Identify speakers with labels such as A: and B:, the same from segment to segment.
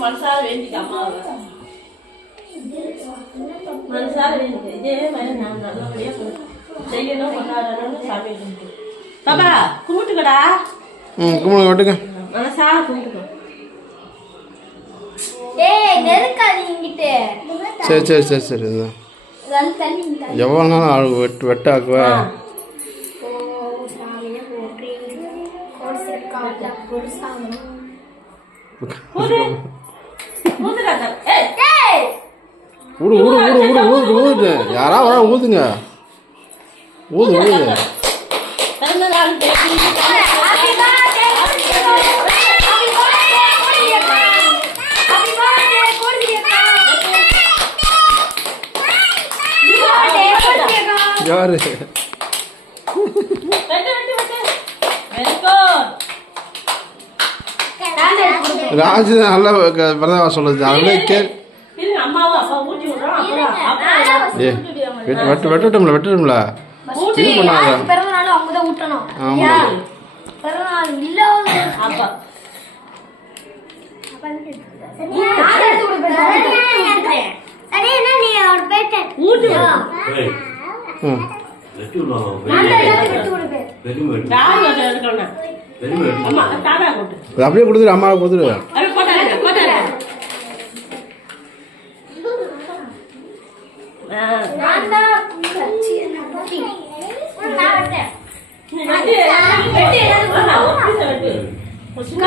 A: மனசார வேண்டிக்க அம்மாவை மனசார வேண்டிக்க இதே மாதிரி நான் செய்யணும் கொண்டாடணும்னு சாமி கும்பிட்டுக்கடா
B: ம்
A: மனசார கும்பிட்டுக்கோ
B: சரி சரி சரி சரி இதுதான் எவ்வளோ நாள் ஆள் ஊடு ஊடு ஊடு ஊடு ஊது ஊது யாரா வரா ஊதுங்க. ஊது ஊது. யாரு? ராஜு நல்லா பிரதமா சொல்லுது அதுவே கே
A: இருங்க அம்மாவும் அப்பா ஊட்டி விடுறோம் அப்புறம் அப்புறம்
B: வெட்டு வெட்டு வெட்டட்டும்ல வெட்டட்டும்ல?
A: ஊட்டி
B: பண்ணாத
C: பிறந்த நாள் அவங்க தான் ஊட்டணும்.
B: ஆமா.
C: பிறந்த நாள் இல்லாத
A: அப்பா.
C: நான் எடுத்து கொடுப்பேன். அடே,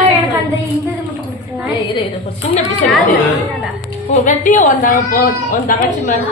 C: எனக்கு அந்த இந்த இது மட்டும்.
A: சின்ன. உன் வெட்டியே உன் தங்க- உன் தங்கச்சி மேல